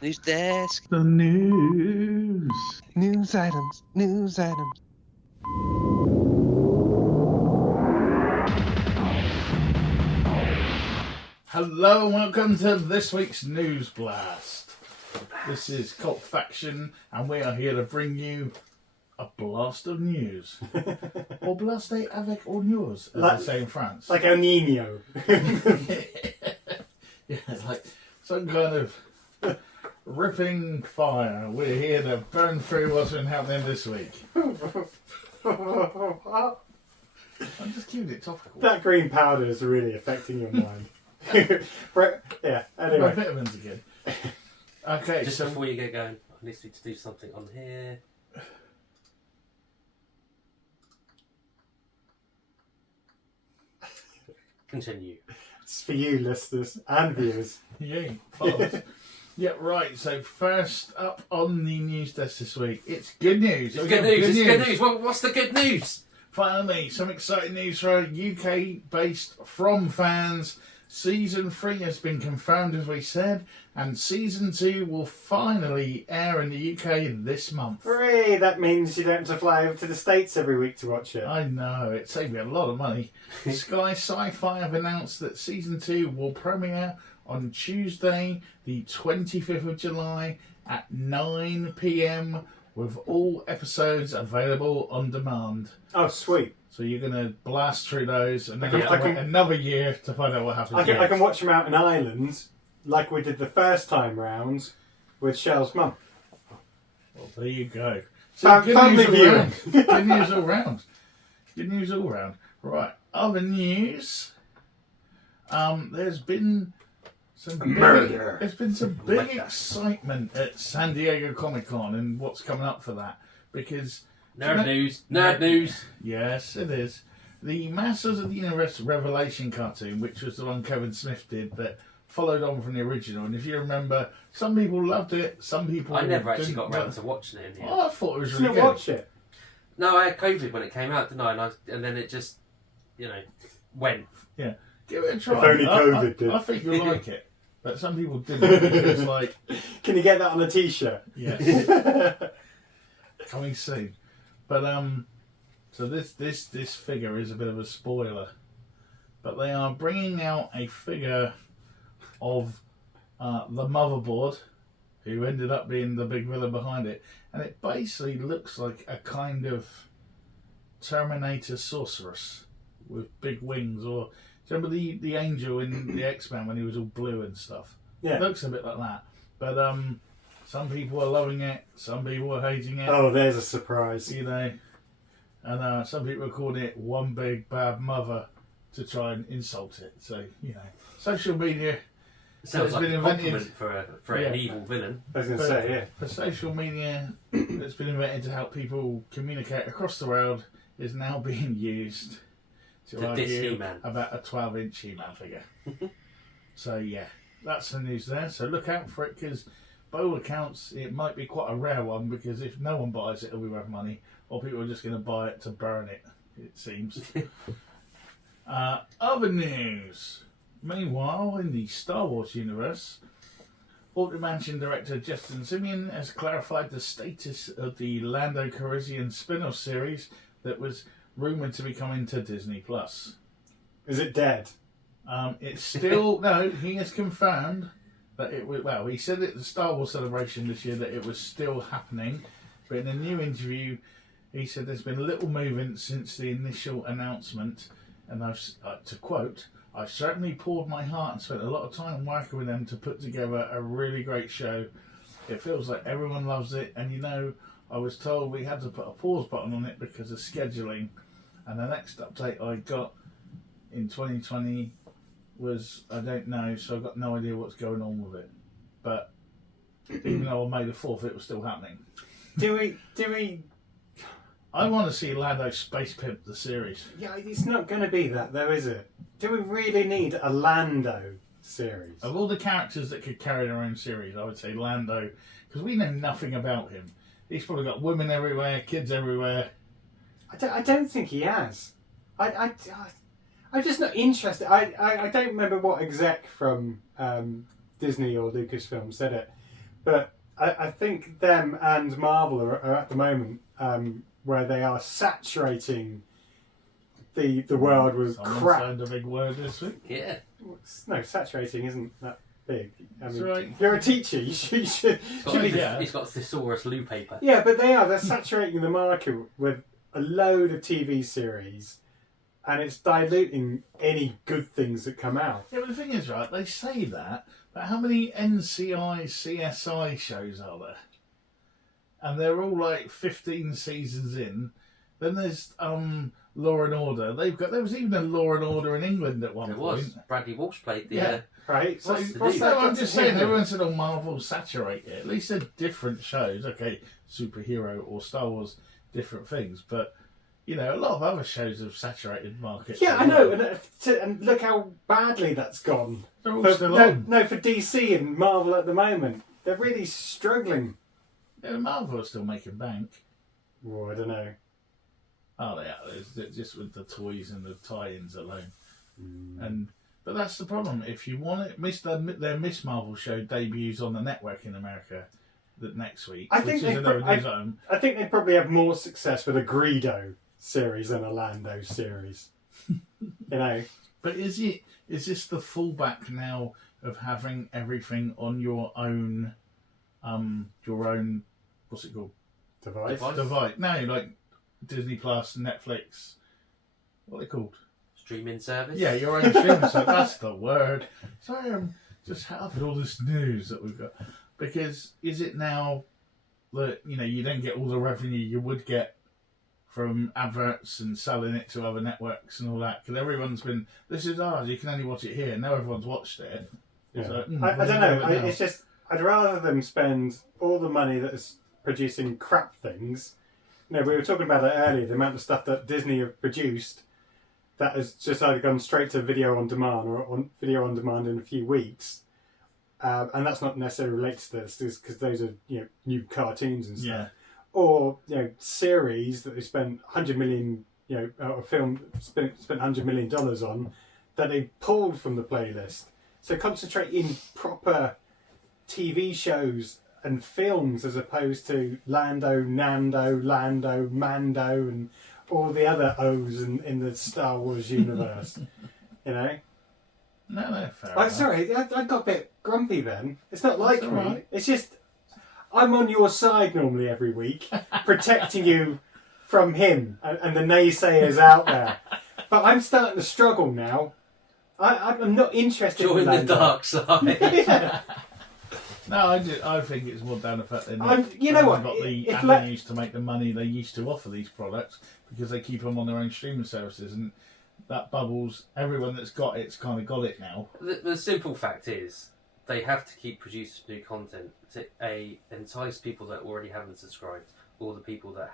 News desk. The news. News items. News items. Hello and welcome to this week's NewsBlast. This is Cult Faction and we are here to bring you a blast of news. Or blast avec aux news, as they say in France. Like El Nino. Yeah, like some kind of ripping fire. We're here to burn through what's been happening this week. I'm just keeping it topical. That green powder is really affecting your mind. Yeah, My anyway. vitamins again. Okay, Just so before you get going, I need to do something on here. Continue. It's for you, listeners and viewers. yay, follows. Yeah, right. So first up on the news desk this week, it's good news. It's good news. It's good news. What's the good news? Finally, some exciting news for our UK-based From fans. Season 3 has been confirmed, as we said, and Season 2 will finally air in the UK this month. Hooray! That means you don't have to fly over to the States every week to watch it. I know, it saved me a lot of money. Sky Sci-Fi have announced that Season 2 will premiere on Tuesday, the 25th of July at 9 p.m, with all episodes available on demand. Oh, sweet. So you're going to blast through those and then I can- wait another year to find out what happens I next. can watch them out in Ireland, like we did the first time round with Shell's mum. Well, there you go. Family all viewing. round. Good news all round. Good news all round. Right, other news. There's been some Murder. There's been some big excitement at San Diego Comic-Con and what's coming up for that. Because Nerd news. yes, it is. The Masters of the Universe Revelation cartoon, which was the one Kevin Smith did that followed on from the original. And if you remember, some people loved it, some people I never actually didn't. got around to watching it in here. Oh, I thought it was really Didn't good. watch it. No, I had COVID when it came out, didn't I? And then it just, went. Give it a try. If only COVID did. I think you'll like it. But some people didn't because, like, Can you get that on a t-shirt? yes, coming soon. But so this figure is a bit of a spoiler. But they are bringing out a figure of the motherboard, who ended up being the big villain behind it, and it basically looks like a kind of Terminator sorceress with big wings. Or do you remember the angel in the X-Men when he was all blue and stuff? It Yeah. looks a bit like that. But some people are loving it, some people are hating it. Oh, there's a surprise. You know, and some people are calling it one big bad mother to try and insult it. So, social media Sounds It's like been a invented- compliment for Yeah. an evil villain. I was going to say, yeah. for social media that's been invented to help people communicate across the world is now being used to To diss argue He-Man. about a 12-inch He-Man figure. So yeah, that's the news there. So look out for it, because by all accounts it might be quite a rare one, because if no one buys it, it'll be worth money, or people are just going to buy it to burn it seems. Other news. Meanwhile, in the Star Wars universe, Haunted Mansion director Justin Simien has clarified the status of the Lando Calrissian spin-off series that was rumoured to be coming to Disney+. Is it dead? It's still... no, he has confirmed that it was... Well, he said at the Star Wars celebration this year that it was still happening, but in a new interview he said there's been little movement since the initial announcement, and I've, to quote, "I've certainly poured my heart and spent a lot of time working with them to put together a really great show. It feels like everyone loves it, and I was told we had to put a pause button on it because of scheduling, and the next update I got in 2020 was, I don't know, so I've got no idea what's going on with it. But even though on May the 4th it was still happening." Do we... I want to see Lando Space Pimp the series. Yeah, it's not going to be that, though, is it? Do we really need a Lando series? Of all the characters that could carry their own series, I would say Lando, because we know nothing about him. He's probably got women everywhere, kids everywhere. I don't think he has. I'm just not interested. I don't remember what exec from Disney or Lucasfilm said it, But I think them and Marvel are at the moment where they are saturating the world with Someone crap. signed a big word this week. Yeah. No, saturating isn't that big. I That's mean, right. you're a teacher. You should. Yeah. He's got thesaurus loo paper. Yeah, but they're saturating the market with a load of TV series, and it's diluting any good things that come out. Yeah, but the thing is, right, they say that, but how many NCI, CSI shows are there? And they're all like 15 seasons in. Then there's Law and Order. There was even a Law and Order in England at one There point. was. Bradley Walsh played the... Yeah. Right? So, What's the what's deal? that no, got I'm to just do saying, with it? everyone said, "Oh, Marvel saturate it." At least they're different shows. Okay, superhero or Star Wars, different things. But you know, a lot of other shows have saturated markets. Yeah, as I know, well. and look how badly that's gone. They're all For, still no, on. no, for DC and Marvel at the moment, they're really struggling. Yeah, Marvel are still making bank. Oh, I don't know. Oh, they are. It's just with the toys and the tie-ins alone. But that's the problem. If you want it, their Miss Marvel show debuts on the network in America next week. I think which is they another pro- news item. I think they probably have more success with a Greedo series than a Lando series. You know, But is this the fallback now of having everything on your own, what's it called? device. Device. No, like Disney Plus, Netflix. What are they called? Streaming service? Yeah, your own streaming. So that's the word. Sorry, I'm just having all this news that we've got. Because is it now that you don't get all the revenue you would get from adverts and selling it to other networks and all that? Because everyone's been, this is ours. You can only watch it here. Now everyone's watched it. It's Yeah. like, I don't know. now? It's just I'd rather them spend all the money that is producing crap things. We were talking about it earlier. The amount of stuff that Disney have produced that has just either gone straight to video on demand or on video on demand in a few weeks, and that's not necessarily related to this because those are new cartoons and stuff. Yeah. Or series that they spent $100 million, a film spent $100 million on, that they pulled from the playlist. So concentrate in proper TV shows and films as opposed to Lando, Nando, Lando, Mando, and all the other O's in the Star Wars universe. No, fair I'm enough. sorry, I got a bit grumpy then. It's not like That's me. all right. It's just I'm on your side normally every week, protecting you from him and the naysayers out there. But I'm starting to struggle now. I'm not interested Join in the Lando. dark side. Yeah. No, I think it's more down the fact they're not, You know they what, haven't got the if avenues to make the money they used to offer these products because they keep them on their own streaming services, and that bubbles. Everyone that's got it's kind of got it now. The simple fact is, they have to keep producing new content to entice people that already haven't subscribed, or the people that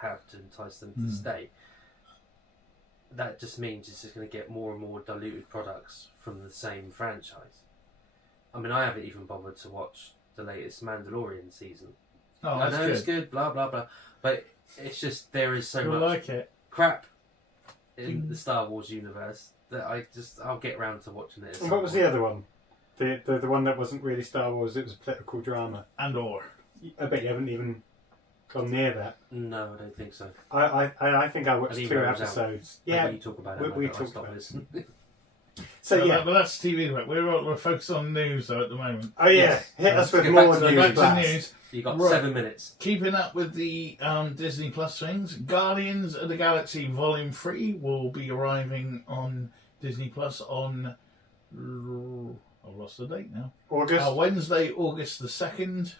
have to entice them to stay. That just means it's just going to get more and more diluted products from the same franchise. I mean, I haven't even bothered to watch the latest Mandalorian season. Oh, I that's know good. it's good, blah blah blah, but it's just there is so You'll much like it. crap in the Star Wars universe that I'll get round to watching it. at And some what was point. the other one? The one that wasn't really Star Wars, it was a political drama. And/or I bet you haven't even gone near that. No, I don't think so. I think I watched I think 2 it was out. episodes. Maybe Yeah. you talk about it. we I'll talked stop about it. listening. So yeah. but that's TV. We're focused on news though at the moment. Oh yeah. Yes. Hit us with Get more back to the news. Back to the Blast. news. You got Right. 7 minutes. Keeping up with the Disney Plus things, Guardians of the Galaxy Volume 3 will be arriving on Disney Plus on... I've lost the date now. August. Wednesday, August the 2nd.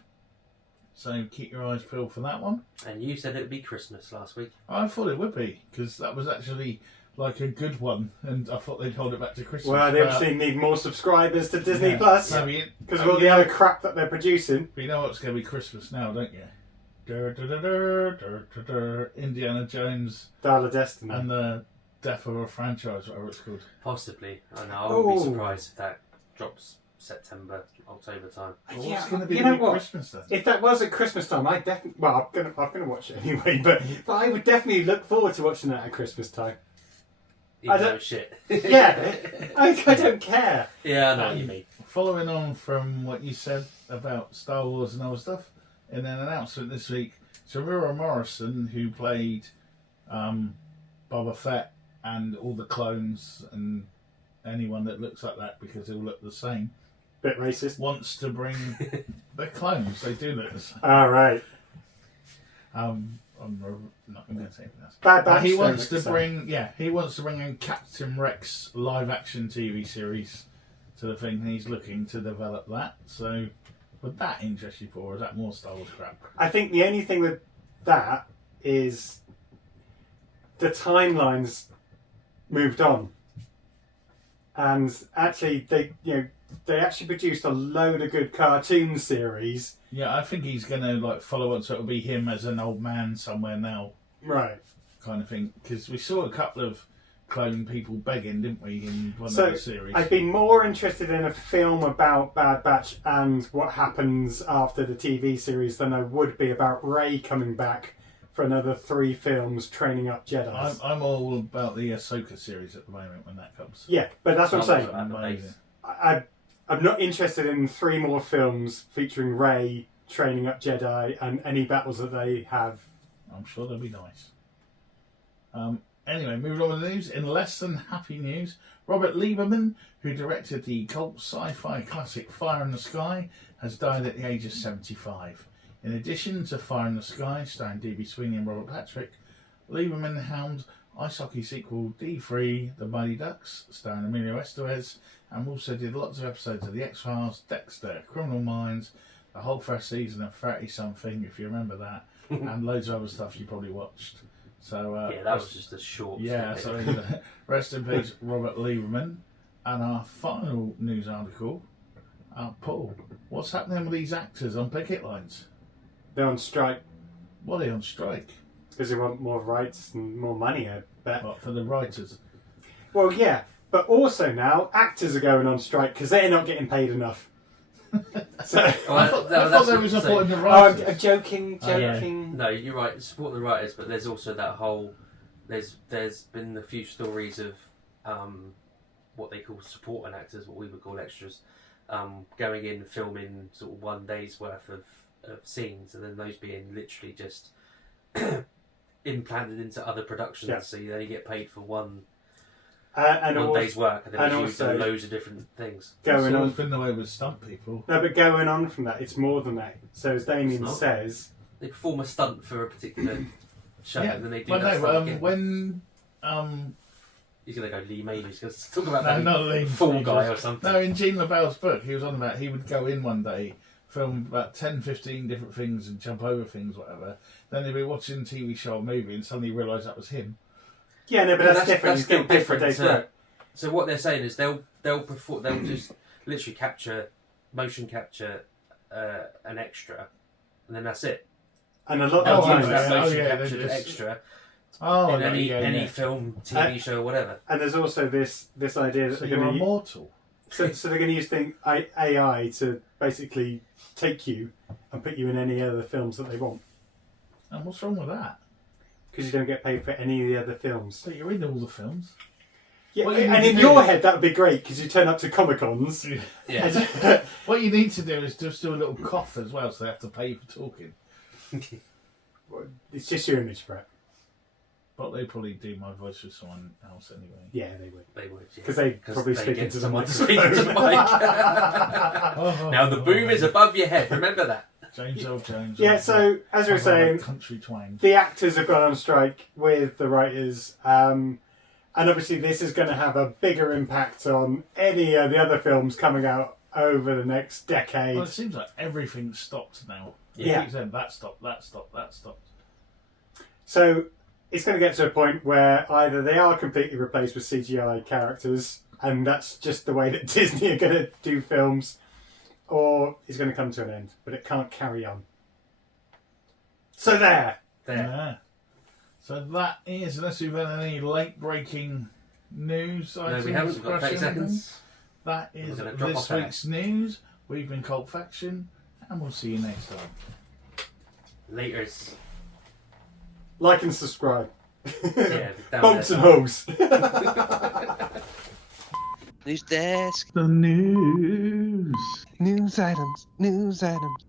So keep your eyes peeled for that one. And you said it would be Christmas last week. I thought it would be, because that was actually like a good one, and I thought they'd hold it back to Christmas. Well, they but- obviously need more subscribers to Disney Yeah. Plus No, but you- because of all the other crap that they're producing. But you know what's going to be Christmas now, don't you? Dur, dur, dur, dur, dur, dur, dur. Indiana Jones Dial of Destiny. and the death of a franchise, whatever it's called. Possibly. I know. I wouldn't be Oh. surprised if that drops September, October time. Well, Yeah, what's going to be you the know big what? Christmas then? If that was at Christmas time, I definitely. Well, I'm gonna watch it anyway. But I would definitely look forward to watching that at Christmas time. Even though it's shit. Yeah, I don't care. Yeah, I know what you mean. Following on from what you said about Star Wars and other stuff, in an announcement this week, Tamura Morrison, who played Boba Fett and all the clones and anyone that looks like that because they all look the same, Bit racist. wants to bring the clones. They do look the same. All right. I'm not going to say anything else. Bad Batch. He wants don't to look the bring, he wants to bring in Captain Rex live action TV series to the thing. And he's looking to develop that. So, would that interest you, Paul, or is that more Star Wars crap? I think the only thing with that is the timelines moved on, and actually they actually produced a load of good cartoon series. Yeah, I think he's going to follow on, so it'll be him as an old man somewhere now, Right. kind of thing. Because we saw a couple of clone people begging, didn't we, in one So of the series? I'd be more interested in a film about Bad Batch and what happens after the TV series than I would be about Rey coming back for another 3 films training up Jedi. I'm all about the Ahsoka series at the moment when that comes. Yeah, but that's what I'm saying. Amazing. I'm not interested in 3 more films featuring Rey training up Jedi and any battles that they have. I'm sure they'll be nice. Anyway, moving on with the news. In less than happy news, Robert Lieberman, who directed the cult sci-fi classic Fire in the Sky, has died at the age of 75. In addition to Fire in the Sky, starring D.B. Sweeney and Robert Patrick, Lieberman helmed ice hockey sequel D3, The Mighty Ducks, starring Emilio Estevez, and also did lots of episodes of The X-Files, Dexter, Criminal Minds, the whole first season of 30-something, if you remember that, and loads of other stuff you probably watched. So Yeah, that was just a short. yeah, snippet. so rest in peace, Robert Lieberman. And our final news article, Paul, what's happening with these actors on picket lines? They're on strike Well, they're on strike. because they want more rights and more money, I bet. What, for the writers? Well, yeah, but also now actors are going on strike because they're not getting paid enough. So, I thought they were supporting the I'm writers. joking. Yeah. No, you're right. Support the writers, but there's also that whole. There's been a few stories of what they call supporting actors, what we would call extras, going in filming sort of one day's worth of scenes, and then those being literally just implanted into other productions, Yeah. so you only get paid for one and day's work, and then and it's used also- in loads of different things. going It's on. been the way with stunt people. No, but going on from that, it's more than that. So as Damien It's not. says, They perform a stunt for a particular show, Yeah, and then they do well, that no, stunt again. when He's going to go Lee Mayhew. He's going to talk about no, that not Lee Fall Mayhew. Guy or something. No, in Gene LaBelle's book, he was on about he would go in one day, film about 10, 15 different things and jump over things, whatever. Then he'd be watching a TV show or movie and suddenly realise that was him. yeah, no, but Yeah, that's different. that's He's getting still paid for a different day's to- work. So what they're saying is they'll just literally motion capture an extra, and then that's it. And a lot They'll of Oh, times, use that yeah. motion they're captured just- extra Oh, in any yeah. film, TV show, whatever. and there's also this idea that So they're you're going to immortal. so they're going to use AI to basically take you and put you in any other films that they want And what's wrong with that? because you don't get paid for any of the other films. So you're in all the films. Yeah, What you and need in to your do- head that would be great because you turn up to Comic Cons. Yeah. What you need to do is just do a little cough as well, so they have to pay you for talking. It's just your image, Brett. But they probably do my voice with someone else anyway. Yeah, they would. They would, yeah. Because they probably speak get into the someone to microphone. speak into the mic. Now the boom is above your head. Remember that. James L. Jones. Yeah, so as we were saying, country twang. the actors have gone on strike with the writers, and obviously this is going to have a bigger impact on any of the other films coming out over the next decade. Well, it seems like everything's stopped now. Yeah. It keeps saying that stopped, that stopped, that stopped. So it's going to get to a point where either they are completely replaced with CGI characters, and that's just the way that Disney are going to do films, or it's going to come to an end, but it can't carry on. So there. Yeah. So that is, unless we've had any late breaking news No, items, we haven't. We've got 30 fresh or anything, seconds. that We're is gonna drop this off there. week's news. We've been Cult Faction, and we'll see you next time. Laters. Like and subscribe. Yeah, down Bumps there. and holes. News desk. The news. News items. News items.